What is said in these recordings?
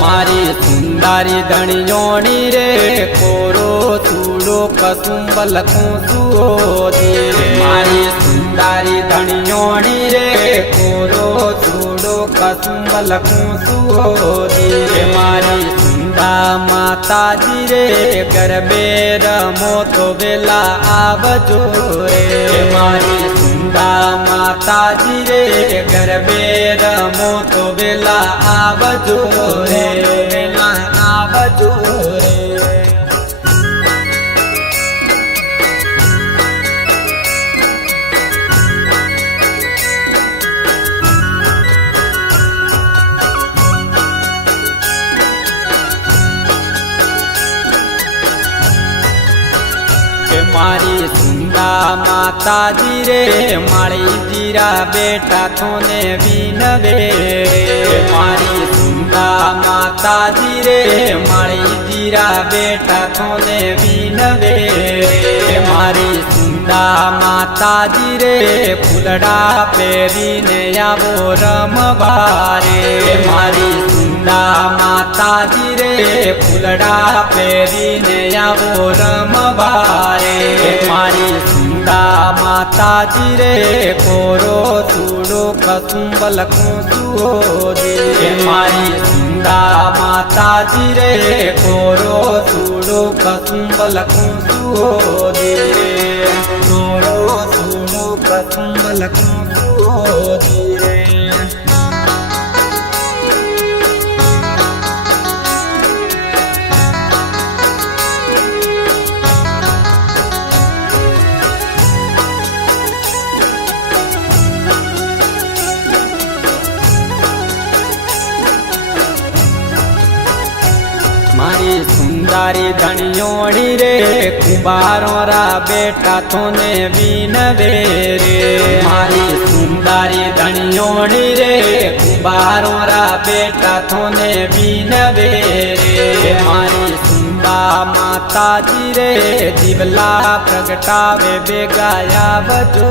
मारी सुंदरी धनियोणी रे कोरो चूड़ो कसुंबल खूसुओदी मारी सुंदरी धनियोणी रे कोरो चूड़ो कसुंबल खूसुओदी मारी सुंदा माता जी रे गरबे रमो तो बेला आवजो रे मारी सुंदा माता जी रे गरबे रमो तो बेला आवजो रे बेला आवजो रे मारी सुंदा माता जी रे मारी जीरा बेटा थोने बीनवे मारी सुंदा माता जी रे मारी जीरा बेटा थोने बीनवे मारी सुंदा माता जी रे फुलड़ा पेरीने आवो रमवारे मारी सुंदा माता जी रे फुलड़ा पेरीने आवो रमवारे मारी सुंदा माता जी रे कोरो चूड़ो कसुंबल खूसुओदी मारी सुंदा माता जी रे कोरो चूड़ो कसुंबल खूसुओदी कोरो चूड़ो कसुंबल खूसुओदी मारी सुंदरी धनियोणी रे कुंभारों रा बेटा थोने बीनवे रे मारी सुंदरी धनियोणी रे कुंभारों रा बेटा थोने बीनवे रे मारी सुंदा माता जी रे दिवला प्रगटावे बेगाया बजो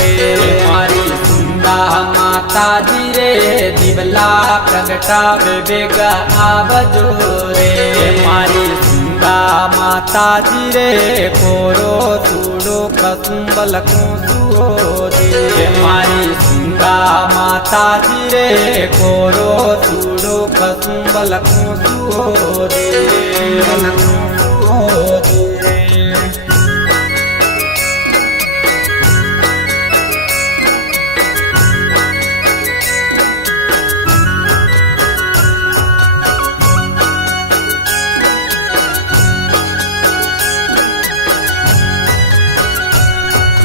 रे मारी सुंदा माता जी रे दिवला प्रगटावे बेगा आवजो रे मारी सुंदा माता जी रे कोरो चूड़ो कसुंबल खूसुओदी मारी सुंदा माता जी रे कोरो चूड़ो कसुंबल खूसुओदी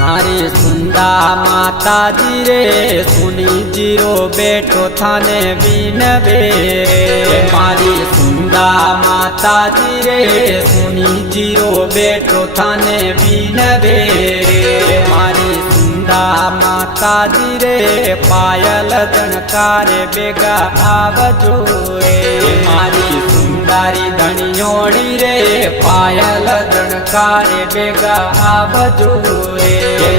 मारी सुंदा माता जी रे सुनी जीरो बेटो थाने बीनवे रे मारी सुंदा माता जी रे सुनी जीरो बेटो थाने बीनवे रे मारी सुंदा माता जी रे पायल जनकारे बेगा आवजो रे मारी सुंदरी धनियोणी रे पायल जनकारे बेगा आवजो रे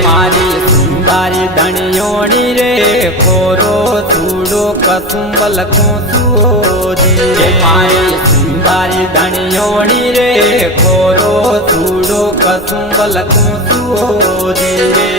मारी सुंदरी धनियोणी रे कोरो चूड़ो कसुंबल खूसुओदी मारी सुंदरी धनियोणी रे कोरो चूड़ो कसुंबल खूसुओदी रे